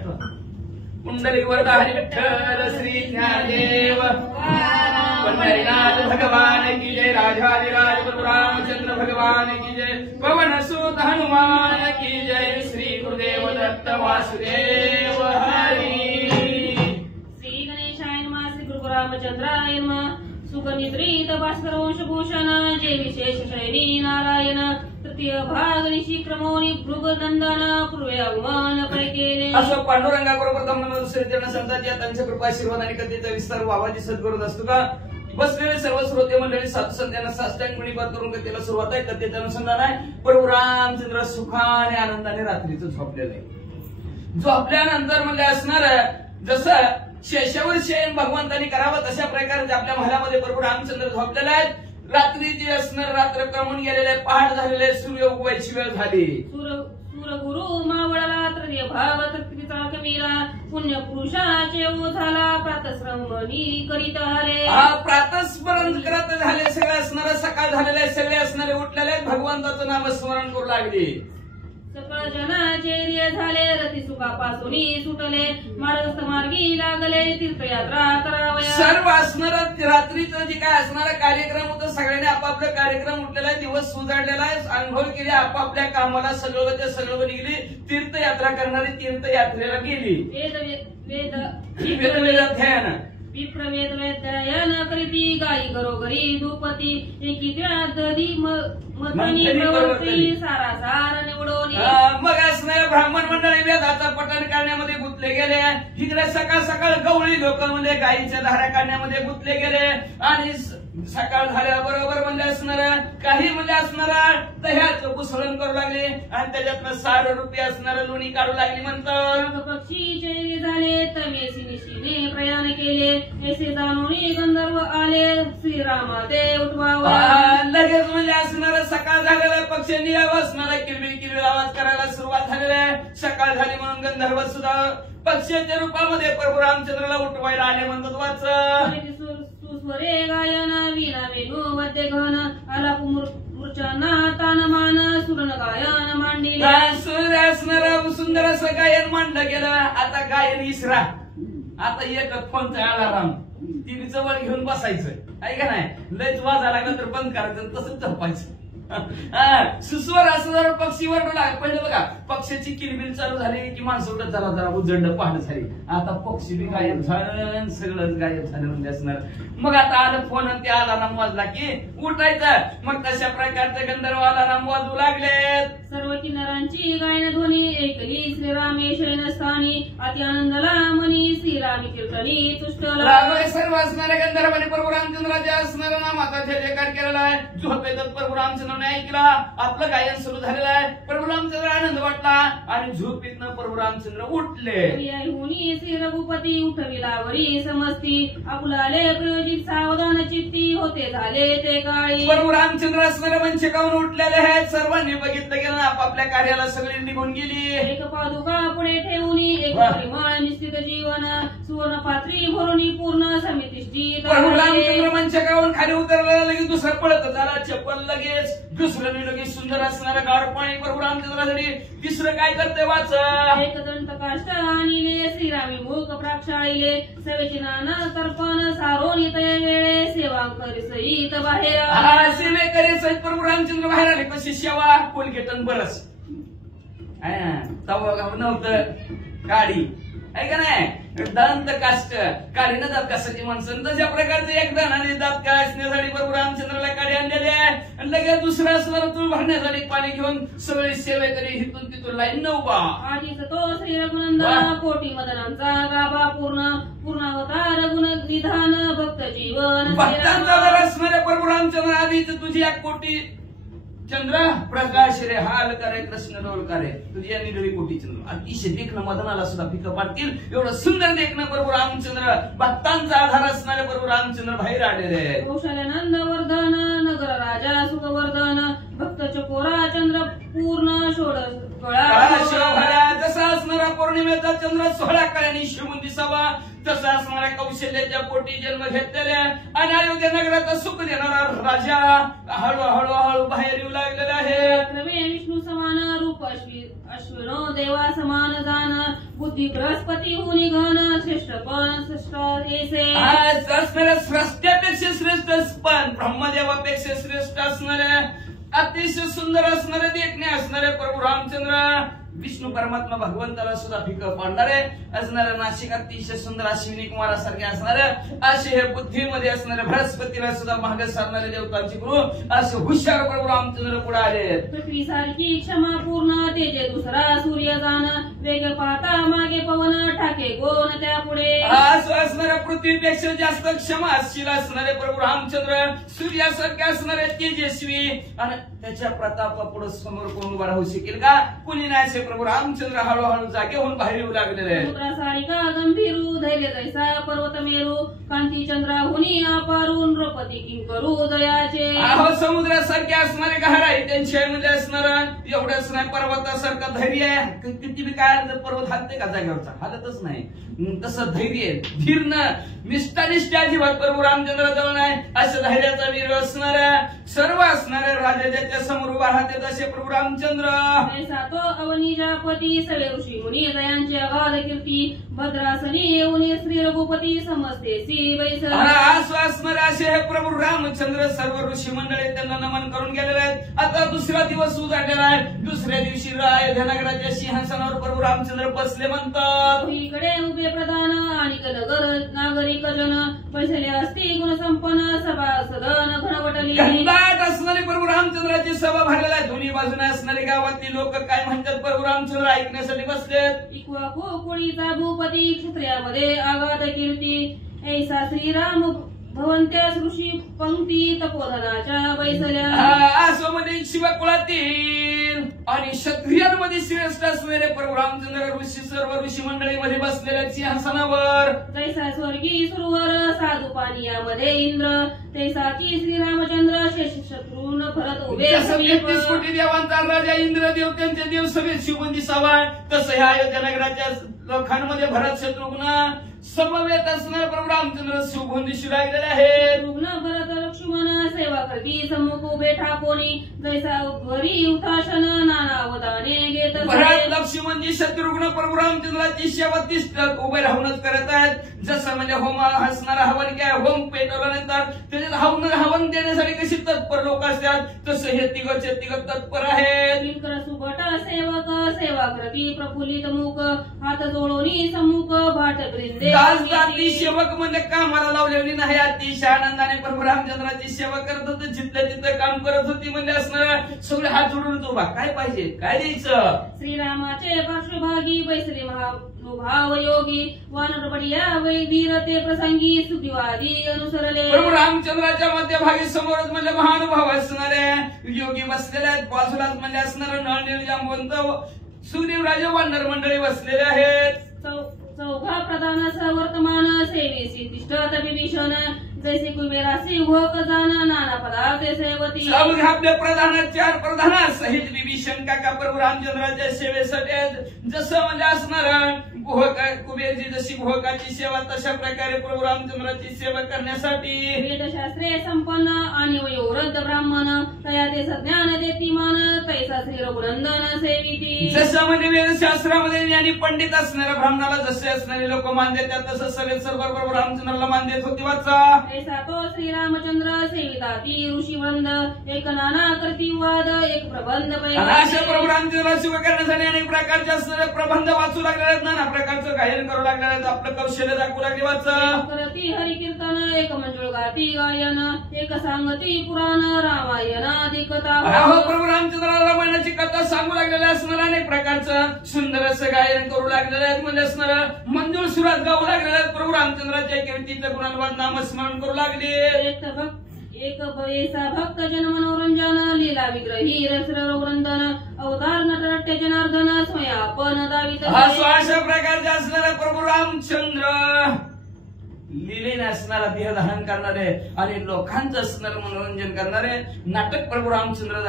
कुंडली वरदारी विठ्ठल श्री ज्ञानदेव पंढरीनाथ भगवान की जय, राजाधिराज प्रभु रामचंद्र भगवान की जय, पवन सुत हनुमान की जय, श्री गुरुदेव दत्त वासुदेव हरी। श्री गणेशाय नमः, श्री गुरु रामचंद्राय नमः। सुगनिद्रित भास्कर वंशभूषण जय विशेष श्रेणी नारायण, तृतीय भाग निशी क्रमोनी भृगनंदन पूर्वे आगमन केले। असं पांडुरंगा प्रथम नमस्कार संतांच्या त्यांच्या कृपा आशीर्वाद आणि कथेचा विस्तार बाबाजी सद्गुरू असतो का। बसलेले सर्व श्रोते मंडळी साधू संतांना साष्टांग गुणीपात करून कथेला सुरुवात आहे। कथेचं अनुसंधान आहे प्रभू रामचंद्र सुखाने आनंदाने रात्रीचं झोपलेलं आहे। झोपल्यानंतर म्हणजे असणार जसं शेषावर शयन भगवंतांनी करावं तशा प्रकारे आपल्या महालामध्ये प्रभू रामचंद्र झोपलेले आहेत। रात्री जे असणार रात्र क्रमून गेलेले, पहाट झालेले, सूर्य उगवायची वेळ झाली। गुरु मावळाला तृतीय भाव तृतीचा कवीरा, पुण्य पुरुषाचे झाला प्रातस्मरणी करीत आले। प्रातस्मरण करत झाले, सगळे असणारे सकाळ झालेले, सगळे असणारे उठलेले भगवंताचं नामस्मरण करू लागले। सकळ जनाचे झाले, रती सुखापासून सुटले, मार्गस्थ मार्गी लागले, तीर्थयात्रा करावया। सर्व असणार रात्रीचं जे काय असणारा कार्यक्रम होता, सगळ्यांनी आपापले कार्यक्रम उठलेला, दिवस सुधारलेला आहे, अनुभव केले, आपापल्या कामाला सगळं निघली, तीर्थयात्रा करणारी तीर्थयात्रेला गेली। वेद ध्यान विप्रवेद वेदयन करीती, गाई घरोघरी धूपती, एकी दधी मथनी प्रवृत्ती, सारासार निवडोनी। मग असणारे ब्राह्मण मंडळी वेदाचं पठण करण्यामध्ये गुंतले गेले। इकडे सकाळ सकाळ गवळी लोक म्हणजे गायीच्या धारा काढण्यामध्ये गुंतले गेले आणि सकाळ झाल्याबरोबर म्हणजे असणार काही म्हणजे असणारा दह्याचं पुसळण करू लागले आणि त्याच्यातनं 6 रुपये असणारं लोणी काढू लागली। म्हणतात पक्षी झाले, तमेसी निशीने प्रयाण केले, ऐसे जाणून गंधर्व आले, श्रीरामाते उठवावा। लगेच म्हणजे असणार सकाळ झालेला पक्ष्यांनी असणारा किलबिल आवाज करायला सुरुवात झालेला आहे। सकाळ झाली म्हणून गंधर्व सुद्धा पक्ष्यांच्या रूपामध्ये प्रभू रामचंद्राला उठवायला आले। म्हणतात वाच सुस्वरे गायन विना वेणू वद्य घन, आलाप मूर्छना तानमान सुरण गायन मांडिले। सुंदर असं गायन मांडलं गेलं। आता गायन इसरा, आता एक फोनचा अलाराम टीव्ही जवळ घेऊन बसायचं आहे का नाही, लयच वाजा लागला तर बंद करायचं, तसंच झोपायचं। सुस्वर असं जरा पक्षी वरडू लागला। पहिलं बघा पक्षाची किलबिल चालू झाली की माणसं उठत जरा उजड पहाड झाली, आता पक्षी बी गायब झालं, सगळंच गायब झालं म्हणजे असणार। मग आता आलं फोन आणि त्या अलाराम वाजला की उठायचं। मग तशा प्रकारचे गंधर्व अलाराम वाजू लागले। सर्व किन्नरांची गायन ध्वनी ऐकली, श्रीरामे शयनस्थानी, अति आनंदला मनी, श्रीरामी कीर्तनी तुष्टला। सर्व असणाऱ्या गंधर्वांनी प्रभू रामचंद्राच्या असणाऱ्या नामाचा जयकार केलेला आहे। झोपेतच प्रभू रामचंद्र ऐकला, आपलं गायन सुरू झालेलं आहे। प्रभू रामचंद्र आनंद वाटला आणि झोपेतनं प्रभू रामचंद्र उठले। श्री रघुपती उठविलावरी समस्ती, आपुलाले प्रयोजित सावधान चित्ती, होते झाले ते काळी। प्रभू रामचंद्र असणारे वंशकावून उठलेले आहेत। सर्वांनी बघितलं गेलं, आपापल्या कार्याला सगळी निघून गेली। एक पादुका पुढे ठेवून, एक परिमळ निश्चित जीवन, सुवर्ण पात्री भरून पूर्ण समितिष्ठी। प्रभू रामचंद्र वंशकावून खाली उतरला, लगेच दुसरं पळत झाला, चप्पल लगेच, दुसरं लगेच सुंदर असणारं गार पाणी प्रभू रामचंद्रासाठी। तिसरं काय करते वाच, एक दंत काष्ट आणले, श्रीरामी मुख प्राक्षाळीले, सेवेची नाना तर्पण सारोनी तय वेळे, सेवांकरी सहित बाहेर। सेवेकरी सहित प्रभू रामचंद्र बाहेर आले। कशी सेवा, कोलगेटन बरस तवा नव्हतं, काडी आहे का नाही, दंत काष्ट काढीनं दात काष्टाची माणसं तशा प्रकारचे एक दणाने दात काढण्यासाठी प्रभू रामचंद्राला काढी आणलेली आहे। आणि लगेच दुसरं असणार तूळ भरण्यासाठी पाणी घेऊन सगळे सेवेकरी हिथून तिथून लाईन नव्हा। आधीच तो श्री रघुनंदन, कोटी मदनांचा गाभा पूर्णावता रघुन निधान, भक्त जीवन भक्तांचा जर असणाऱ्या प्रभू रामचंद्र आधीच तुझी 1 कोटी चंद्र प्रकाश रे हाल करे कृष्ण डोल करे, तुझी निळी कोटी चंद्र अतिशय देखणं मदनाला सुद्धा पिकं पाडतील एवढं सुंदर देखणं प्रभू रामचंद्र, भक्तांचा आधार असणारे प्रभू रामचंद्र बाहेर आलेले। कौशल्यानंद वर्धन, नगर राजा सुखवर्धन, भक्त चकोरा चंद्र पूर्ण, उत्कळा जसा असणारा पौर्णिमेचा चंद्र 16 कळ्यांनी शिवून दिसावा तसा असणाऱ्या कौशल्याच्या पोटी जन्म घेतलेल्या आणि अयोध्या नगराचा सुख देणारा राजा हळूहळू बाहेर येऊ लागलेला आहे. क्रमे विष्णू समान रूप अश्विनो देवा समान जान बुद्धी बृहस्पती होऊन घन श्रेष्ठ पण श्रेष्ठ ऐसे आज असणाऱ्या स्रष्ट्यापेक्षा श्रेष्ठ पण ब्रह्मदेवापेक्षा श्रेष्ठ असणाऱ्या अतिशय सुंदर असणारे देखणे असणारे प्रभू रामचंद्र विष्णू परमात्मा भगवंताला सुद्धा फिकं पाडणारे असणाऱ्या नाशिक अतिशय सुंदर अश्विनी कुमारासारखे असणारे असे हे बुद्धीमध्ये असणारे बृहस्पतीला सुद्धा मागे सारणारे देवतांचे गुरु असे हुशार प्रभू रामचंद्र पुढे आले. पृथ्वी सारखी क्षमा पूर्ण तेजे दुसरा सूर्य जाण वेग पाहता मागे पवन ठाके गोन त्या पुढे असं असणाऱ्या पृथ्वीपेक्षा जास्त क्षमाशील असणारे प्रभू रामचंद्र सूर्यासारखे असणारे तेजस्वी आणि त्याच्या प्रतापापुढे समोर कोण उभा राहू शकेल का? कुणी नाही. प्रभू रामचंद्र हळूहळू जागे होऊन बाहेर येऊ लागलेले आहे. सारिका गंभीरू धैर्य जैसा पर्वत मेरू कांती चंद्रा हुनी अपारून द्रौपदी किंकरू दयाचे अहो समुद्रासारखे असणारे गहराई त्यांच्या म्हणजे असणार एवढंच नाही पर्वतासारखं धैर्य आहे. किती बी काय पर्वत हालते का जागेवरचा? हालतच नाही. तसं धैर्य धीर न निष्ठानिष्ठ अजिबात प्रभू रामचंद्र जवळ नाही असं धैर्याचा वीर असणाऱ्या सर्व असणारे राजा ज्याच्या समोर उभा राहते असे प्रभू रामचंद्र तो अवनीजापती सवे ऋषी मुनी दयांचे अगाध कीर्ती भद्रासनी येऊन श्री रघुपती समजते असं असणारे असे हे प्रभू रामचंद्र सर्व ऋषी मंडळी त्यांना नमन करून गेलेले आहेत. आता दुसरा दिवस उजाडलेला आहे. दुसऱ्या दिवशी अयोध्या नगराच्या सिंहासनावर प्रभू रामचंद्र बसले म्हणतात. इकडे उभे प्रधान आणि नगर नागरिक जन बैसले असती गुणसंपन्न सभा सदन घनवटली घनदाट असणारे प्रभू रामचंद्राची सभा भरलेला आहे. दोन्ही बाजूने असणारे गावातली लोक काय म्हणतात प्रभू रामचंद्र ऐकण्यासाठी बसलेत. इक्वाको कोळीचा भूपती क्षत्रियामध्ये आगाध कीर्ती ऐसा श्रीराम भवंत्यास ऋषी पंक्ती तपोधनाच्या बैसल्या असो मध्ये शिवकुळातील आणि क्षत्रियांमध्ये श्रेष्ठ असलेले प्रभू रामचंद्र ऋषी सर्व ऋषी मंडळीमध्ये बसलेल्या सिंहासनावर तैसा स्वर्गी सुरवर साधू पानियामध्ये इंद्र तैसाची श्रीरामचंद्र शेष शत्रून भरत उभे 33 कोटी देवांचा राजा इंद्रदेव त्यांच्या देव सभेत शिवून दिसावा तसं ह्या अयोध्या नगराच्या लोकांमध्ये भरत शत्रुघ्न समवेत असणारे प्रभू रामचंद्र शुभून दिसू लागलेले आहेत. रुग्ण भरत लक्ष्मण सेवा करती सम्मुख उभे ठाकोनी जैसा घरी उताशन नाना अवदाने घेत भरत लक्ष्मणजी शत्रुघ्न प्रभू रामचंद्राची सेवा तिष्ठत उभे राहूनच करत आहेत. जसं म्हणजे होम असणारा हवन काय होम पेटवल्यानंतर त्याच्यात हवन देण्यासाठी कशी तत्पर लोक असतात तसं हे तिघचे तिघ तत्पर आहेत. सुभट सेवक सेवा करती प्रफुल्लित मुख हात जोडोनी सम्मुख भाट वृंदे दासदाती सेवक म्हणजे कामाला लावलेली नाही. अतिशय आनंदाने प्रभू रामचंद्राची सेवा करत होते. जिथल्या तिथं काम करत होती म्हणजे असणार सगळे हात जोडून उभा काय पाहिजे काय द्यायचं. श्रीरामाचे पार्श्वभागी बैसले महाभाव योगी वानरपडिया वैधीर ते प्रसंगी सुखीवादी अनुसरले प्रभू रामचंद्राच्या मध्यभागी समोरच म्हणजे महानुभाव असणारे योगी बसलेले आहेत. बाजूलाच म्हणजे असणारे नळनील जांबवंत सुग्रीवराजे वानर मंडळी बसलेले आहेत. चौघा प्रधान वर्तमान सेवेसी तिष्ठत विभीषण जैसे कुबेरासी भोग जाण नाना पदार्थ सेवती आपल्या प्रधान 4 प्रधान सहित विभीषण काका प्रभू रामचंद्राच्या सेवेसाठी जसं म्हणजे असणार कुबेरची जशी भोगाची सेवा तशा प्रकारे प्रभू रामचंद्राची सेवा करण्यासाठी वेदशास्त्रे संपन्न आणि वयोवृद्ध ब्राह्मण तया ते सज्ञान देतीमान तैसा श्री रघुनंदन सेविती जसं म्हणजे वेदशास्त्रामध्ये ज्ञानी पंडित असणाऱ्या ब्राह्मणाला जसे असणारे लोक मान देतात तसं सर्व प्रभू रामचंद्राला मान देत होती. वाचा ऐसा तो श्रीरामचंद्र सेविताती ऋषी वृंद एक नाना करती वाद एक प्रबंध अशा प्रभू रामचंद्र सेवा करण्यासाठी अनेक प्रकारचे असणारे प्रबंध वाचू लागले आहेत. नाना प्रकारचं गायन करू लागले आहेत. आपलं कौशल्य दाखवू लागले. वाचा करती हरिकीर्तन एक मंजुळ गाती गायन एक सांगती पुराण रामायण आदी कथा प्रभू रामचंद्राला रामायणाची कथा सांगू लागलेल्या असणार अनेक प्रकारचं सुंदर असं गायन करू लागलेलं आहेत. म्हणजे असणार मंजुळ सुरात गाऊ लागलेले आहेत. प्रभू रामचंद्राच्या कीर्तीचं गुणांवाद नामस्मरण करू लागले. एक ऐसा भक्त जन मनोरंजन लीला विग्रही रसरवृंदन अवतार नटनाट्य जनार्दन स्वयापन दावित अशा प्रकारचे असणारे प्रभू रामचंद्र लिलेने असणारा देह धारण करणारे आणि लोकांचं असणारं मनोरंजन करणारे नाटक प्रभू रामचंद्र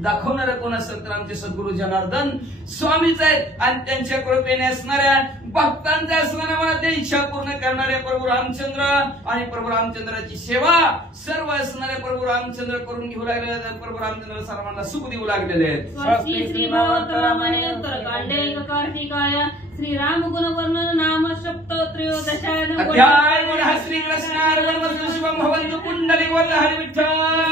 दाखवणारे कोण असेल तर आमचे सद्गुरु जनार्दन स्वामीच आहेत आणि त्यांच्या कृपेने असणाऱ्या भक्तांच्या असणाऱ्या मनात इच्छा पूर्ण करणारे प्रभू रामचंद्र आणि प्रभू रामचंद्राची सेवा सर्व असणारे प्रभू रामचंद्र करून घेऊ लागले. प्रभू रामचंद्र सर्वांना सुख देऊ लागलेले आहेत. स्वस्ति श्री भागवत रामायणे उत्तरकांडे कार्तिकाय श्री राम गुण वर्णन नाम सप्तत्रयोदशाय अध्याय श्री कृष्णार्पणमस्तु. शुभं भवन्तु. पुंडलिक वरद हरि विठ्ठल